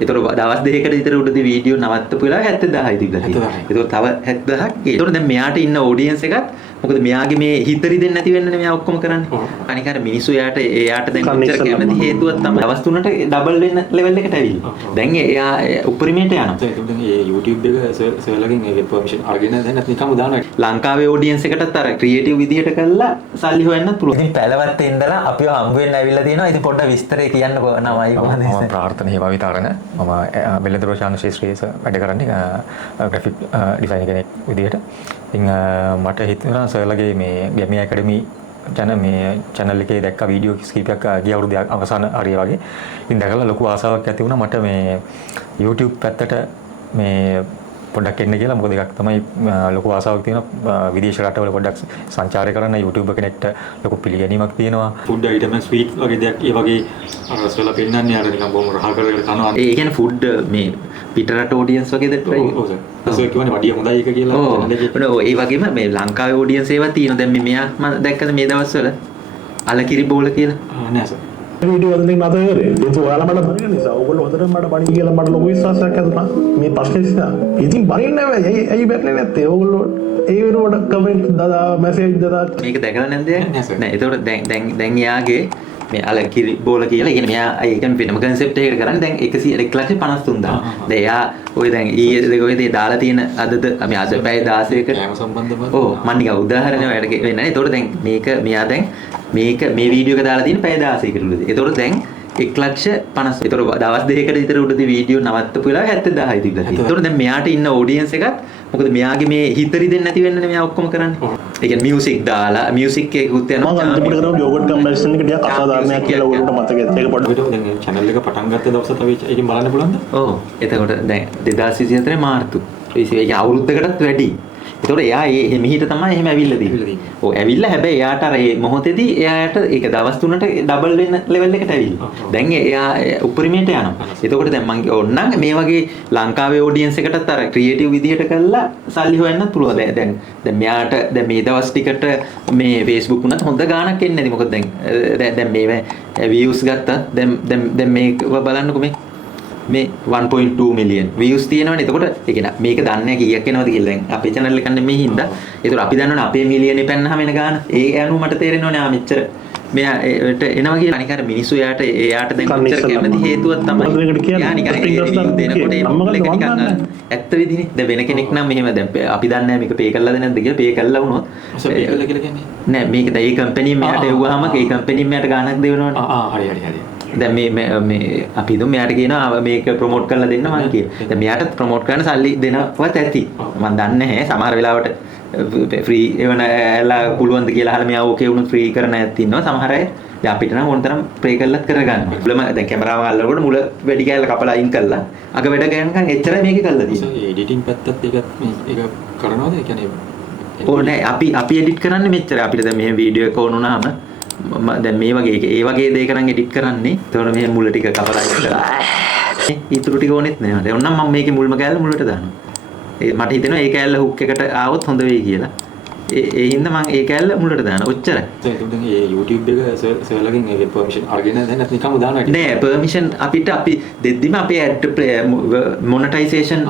ඒතර දවස් දෙකකට විතර උඩදී වීඩියෝ නවත්තපු වෙලාව 70000යි තිබිලා තියෙනවා. ඒතර තව 70000ක්. ඒතර දැන් මෙයාට ඉන්න ඔඩියන්ස් එකත් මොකද මෙයාගේ මේ හිතරි දෙන්න නැති වෙන්නනේ මෙයා ඔක්කොම කරන්නේ. අනික අර මිනිස්සු එයාට දැන් කොච්චර කැමති හේතුවක් තමයි දවස් 3ට ඩබල් වෙන්න ලෙවල් එකට ඇවිල්ලා. දැන් එයා උපරිමයට යනවා. ඒක දැන් මේ YouTube එක සර්ලගෙන් ඒක පර්මිෂන් අරගෙන දැන් නිකම්ම දානවා. ලංකාවේ ඔඩියන්ස් එකටත් අර ක්‍රියේටිව් විදිහට කරලා සල්ලි හොයන්නත් පුළුවන්. ඉතින් පැලවත් ඉඳලා අපිව හම්බ වෙන්න ඇවිල්ලා තියෙනවා. ඉතින් පොඩ්ඩක් විස්තරේ කියන්නකෝ නමයි කොහොමද? මම ප්‍රාර්ථනා භාවිතාරණ මම බෙල්ලද රෝෂාන ශාස්ත්‍රීය වැඩ කරන්නේ ග්‍රැෆික් ඩිසයිනර් කෙනෙක් විදිහට. ඉතින් මට හිතුණා සර්ලගේ මේ ගැමි ඇකඩමි මේ channel එකේ දැක්ක වීඩියෝ කීපයක් ගිය අවුරුදු අවසාන හරිය වගේ. ඉතින් දැකලා ලොකු ආසාවක් ඇති වුණා මට මේ YouTube පැත්තට මේ පොඩ්ඩක් එන්න කියලා. මොකද එකක් තමයි ලොකු ආසාවක් තියෙනවා විදේශ රටවල පොඩ්ඩක් සංචාරය කරන්න YouTube කෙනෙක්ට ලොකු පිළිගැනීමක් තියෙනවා. ෆුඩ් අයිටම්ස් ස්වීට් වගේ දෙයක් ඒ වගේ අර රසවල පෙන්නන්නේ අර නිකන් බොහොම රහ කරගෙන කනවා. ඒ කියන්නේ ෆුඩ් මේ පිටරට ඔඩියන්ස් වගේ දෙයක් try. ඔව් සර්. ඒක කියන්නේ වඩිය හොඳයි එක කියලා channel එකේ. ඒ වගේම මේ ලංකාවේ ඔඩියන්ස් ඒවා තියෙනවා. දැන් මෙයා මම දැක්කද මේ දවස්වල අලකිරි බෝල කියලා. නෑ සර්. වීඩියෝ වලින් නැත කරේ. ඒක ඔයාලා මට බනින නිසා ඕගොල්ලෝ හොඳටම මට බණි කියලා මට ලොකු විශ්වාසයක් ඇතුණා. මේ ප්‍රශ්නේ නිසා. ඉතින් බනින්නේ නැහැ. ඇයි බැටලේ නැත්තේ? ඕගොල්ලෝ ඒ වෙනුවට කමෙන්ට් දාලා මැසේජ් දාලා මේක දැකලා නැද්ද? නෑ. ඒතකොට දැන් යාගේ මේ අලකිරි බෝල කියලා. ඒ කියන්නේ මෙයා ඒ කියන්නේ වෙනම concept එකකට කරන්නේ. දැන් 1,53,000. දැන් එයා ඔය දැන් ඊයේ දෙකේ දාලා තියෙන අදද මේ අද පැය 16කට කෑම සම්බන්ධව ඔව් මම නිකන් උදාහරණයක් වැඩ වෙන්නේ නැහැ. ඒතකොට දැන් මේක මෙයා දැන් මේ වීඩියෝ එක දාලා තියෙන පැය 16කට උඩදී. ඒතකොට දැන් 1,50,000. ඒතකොට දවස් දෙකකට විතර උඩදී වීඩියෝ නවත්තපු වෙලාව 70000යි තිබිලා තියෙනවා. ඒතකොට දැන් මෙයාට ඉන්න ඔඩියන්ස් එකත් මොකද මෙයාගේ මේ හිතරි දෙන්න නැති වෙන්නනේ මෙයා ඔක්කොම කරන්නේ. ඒ කියන්නේ මියුසික් දාලා මියුසික් එකකුත් යනවා. මම අන්තිමට කරපු යෝගට් කම්බිනේෂන් එක ටිකක් අසාධාරණයක් කියලා ඔයගොල්ලෝ මතකයි. ඒක පොඩ්ඩක් දැන් channel එක පටන් ගත්ත දවස තව ඒකෙන් බලන්න පුළුවන්ද? ඔව්. එතකොට දැන් 2024 මාර්තු. ඒක අවුරුද්දකටත් වැඩි. ඒතකොට එයා මෙහිට තමයි එහෙම ඇවිල්ලා තියෙන්නේ. ඔව් ඇවිල්ලා හැබැයි එයාට අර මේ මොහොතේදී එයාට ඒක දවස් 3ට ඩබල් වෙන ලෙවල් එකට ඇවිල්ලා. දැන් එයා උපරිමයට යනවා. එතකොට දැන් මම ඕන්නම් මේ වගේ ලංකාවේ ඔඩියන්ස් එකටත් අර ක්‍රියේටිව් විදිහට කරලා සල්ලි හොයන්නත් පුළුවන්. දැන් මෙයාට දැන් මේ දවස් ටිකට මේ Facebook උනත් හොඳ ගාණක් එන්නේ නැති. මොකද දැන් මේ views ගත්තා. දැන් මේක බලන්නකෝ මේ 1.2 මිලියන් views තියෙනවනේ. එතකොට ඒ කියන්නේ මේක දන්නේ කීයක් එනවද කියලා දැන් අපේ channel එක කන්නේ මේ හින්දා. ඒතකොට අපි දන්නවනේ අපේ මිලියනේ පැන්නහම එන ගාන. ඒ අනුව මට තේරෙනවනේ මෙච්චර මෙයාට එනවා කියලා. අනික අර මිනිස්සු එයාට දැන් කොච්චර කැමති හේතුවක් තමයි. එයා නිකන් දෙනකොට ඒ මොකල එක නිකන් ඇත්ත විදිහනේ. දැන් වෙන කෙනෙක් නම් මෙහෙම දැන් අපි දන්නේ නැහැ මේක පේ කරලාද නැද්ද කියලා. පේ කරලා වුණොත් පේ කරලා කියලා කියන්නේ නෑ මේක දැන් ඒ කම්පැනි මෙයාට එව්වහම ඒ කම්පැනි මෙයාට ගාණක් දෙවනවනේ. හරි. දැන් මේ අපි දුම් මෙයාට කියනවා මේක ප්‍රොමෝට් කරලා දෙන්න මම කියලා. දැන් මෙයාට ප්‍රොමෝට් කරන්න සල්ලි දෙනවත් ඇති. මම දන්නේ නැහැ සමහර වෙලාවට ෆ්‍රී එවන ඇලා පුළුවන්ද කියලා අහලා මෙයා ඕකේ වුණොත් ෆ්‍රී කරන අයත් ඉන්නවා. සමහර අය දැන් අපිට නම් ඕන තරම් ප්‍රේ කරලත් කරගන්න. මුලම දැන් කැමරාව අල්ලනකොට මුල වැඩි කැල්ල කපලා අයින් කළා. අග වැඩ ගන්නකම් එච්චරයි මේක කළා තියෙන්නේ. ඒ එඩිටින් පැත්තත් ඒක කරනවද? ඒ කියන්නේ ඕනේ අපි එඩිට් කරන්නේ මෙච්චරයි. අපිට දැන් මෙහෙම වීඩියෝ එක ඕන වුණාම දැන් මේ වගේ ඒ වගේ දෙයක නම් එඩිට් කරන්නේ. ඒතකොට මේ මුල ටික කපලා ඉස්සලා. ඊටු ටික ඕනෙත් නෑ. ඒ වුණාම මම මේකේ මුල්ම කෑල්ල මුලට දානවා. මට හිතෙනවා ඒ කෑල්ල හුක් එකට ආවොත් හොඳ වෙයි කියලා. ඒ හින්දා මම ඒ කෑල්ල මුලට දානවා. ඔච්චරයි. ඒක දැන් මේ YouTube එක සර්ලගෙන් ඒක පර්මිෂන් අරගෙන දැන් නිකම්ම දානවා. නෑ පර්මිෂන් අපි දෙද්දිම අපේ ඇඩ් මොනටයිසේෂන්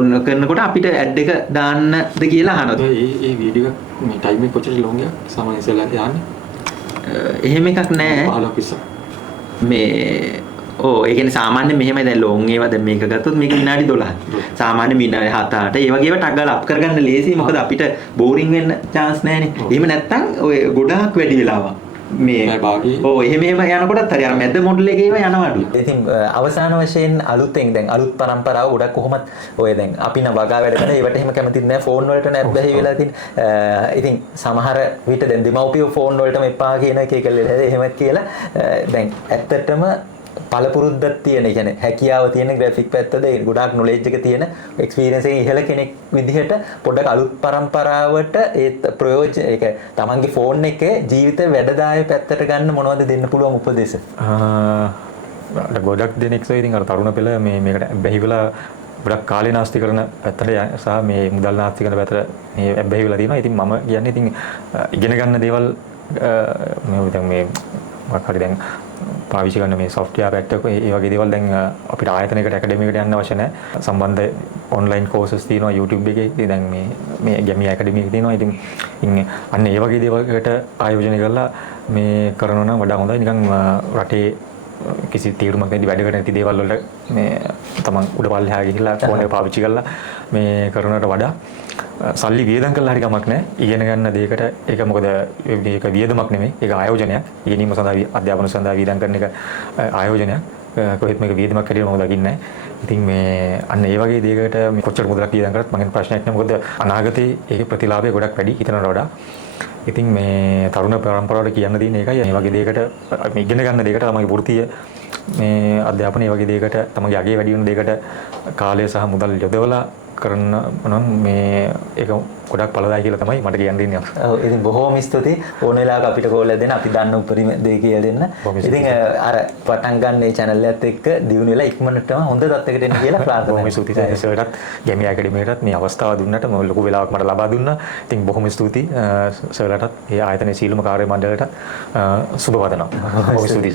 ඔන්න කරනකොට අපිට ඇඩ් එක දාන්නද කියලා අහනවා. ඒ වීඩියෝ එක මේ ටයිම් එක කොච්චර ලොන්ග් එකක් සාමාන්‍ය සර්ලගේ යන්නේ? එහෙම එකක් නෑ. 15 20. මේ ඒ කියන්නේ සාමාන්‍ය මෙහෙමයි දැන් ලොන් ඒවා දැන් මේක ගත්තොත් මේක විනාඩි 12. සාමාන්‍ය විනාඩි 7-8 ඒ වගේ ඒවා ටක් ගාලා අප් කරගන්න ලේසි. මොකද අපිට බෝරින් වෙන්න chance නැහැනේ. එහෙම නැත්තම් ඔය ගොඩාක් වැඩි වෙලාවක් මේ එහෙම යනකොටත් හරි අර මැද මොඩල් එකේ ඒවා යනවලු. ඉතින් අවසාන වශයෙන් අලුතෙන් දැන් අලුත් පරම්පරාව ගොඩක් කොහොමත් ඔය දැන් අපි නම් වගා වැඩ කරන ඒවට එහෙම කැමතිත් නැහැ. ෆෝන් වලට නැබ්බැහි වෙලා තියෙන. ඉතින් සමහර විට දැන් දෙමව්පියෝ ෆෝන් වලටම එපා කියන එක එහෙමත් කියලා දැන් ඇත්තටම පළපුරුද්දක් තියෙන, ඒ කියන්නේ හැකියාව තියෙන ග්‍රැෆික් පැත්තද ගොඩාක් නොලෙජ් එක තියෙන එක්ස්පීරියන්ස් එකේ ඉහළ කෙනෙක් විදිහට පොඩ්ඩක් අලුත් පරම්පරාවට ඒ ප්‍රයෝජන ඒක තමන්ගේ ෆෝන් එකේ ජීවිතේ වැඩදාය පැත්තට ගන්න මොනවද දෙන්න පුළුවන් උපදේශ? ගොඩක් දෙනෙක් ඉතින් අර තරුණ පෙළ මේකට බැහැ වෙලා ගොඩක් කාලේ නාස්ති කරන පැත්තට සහ මේ මුදල් නාස්ති කරන පැත්තට මේ බැහැ වෙලා තියෙනවා. ඉතින් මම කියන්නේ ඉතින් ඉගෙන ගන්න දේවල් මේ දැන් මේ මොකක් හරි දැන් පාවිච්චි කරන මේ software පැත්තක ඒ වගේ දේවල් දැන් අපිට ආයතනයකට ඇකඩමියකට යන්න අවශ්‍ය නැහැ. සම්බන්ධ online courses තියෙනවා YouTube එකේ. ඉතින් දැන් මේ ගැමි ඇකඩමි එකේ තියෙනවා. ඉතින් අන්න ඒ වගේ දේවල්කට ආයෝජනය කරලා මේ කරනවා නම් වඩා හොඳයි. නිකන් රටේ කිසි තීරුමක් නැති වැඩකට නැති දේවල් වලට මේ තමන් උඩ පල්ලෙහා ගිහිල්ලා ෆෝන් එක පාවිච්චි කරලා මේ කරනවට වඩා සල්ලි වියදම් කළා හරි කමක් නැහැ. ඉගෙන ගන්න දෙයකට ඒක මොකද මේක වියදමක් නෙමෙයි. ඒක ආයෝජනයක්. ඉගෙනීම සඳහා අධ්‍යාපන සඳහා වියදම් කරන එක ආයෝජනයක්. කොහෙත් මේක වියදමක් හැටියට මම දකින්නේ නැහැ. ඉතින් මේ අන්න ඒ වගේ දෙයකට මේ කොච්චර මුදලක් වියදම් කරත් මගෙන් ප්‍රශ්නයක් නැහැ. මොකද අනාගතේ ඒකේ ප්‍රතිලාභය ගොඩක් වැඩි හිතනවට වඩා. ඉතින් මේ තරුණ පරම්පරාවට කියන්න තියෙන එකයි මේ වගේ දෙයකට මේ ඉගෙන ගන්න දෙයකට තමයිගේ වෘත්තීය මේ අධ්‍යාපනය වගේ දෙයකට තමගේ අගේ වැඩි වෙන දෙයකට කාලය සහ මුදල් යොදවලා කරන නම් මේ ඒක ගොඩක් පළදායි කියලා තමයි මට කියන්න දෙන්නේ. ඔව් ඉතින් බොහොම ස්තුතියි. ඕන වෙලාවක අපිට කෝල් එකක් දෙන්න අපි දන්න උපරිම දේ කියලා දෙන්න. ඉතින් අර පටන් ගන්න මේ channel එකත් එක්ක දියුණු වෙලා ඉක්මනටම හොඳ තත්යකට එන්න කියලා ප්‍රාර්ථනා කරනවා. බොහොම ස්තුතියි සර්ටත් ගැමි ඇකඩමියටත් මේ අවස්ථාව දුන්නට මම ලොකු වෙලාවක් මට ලබා දුන්නා. ඉතින් බොහොම ස්තුතියි සර්ටත් ඒ ආයතනයේ සීලම කාර්ය මණ්ඩලයට සුබ වදනවා. බොහොම ස්තුතියි.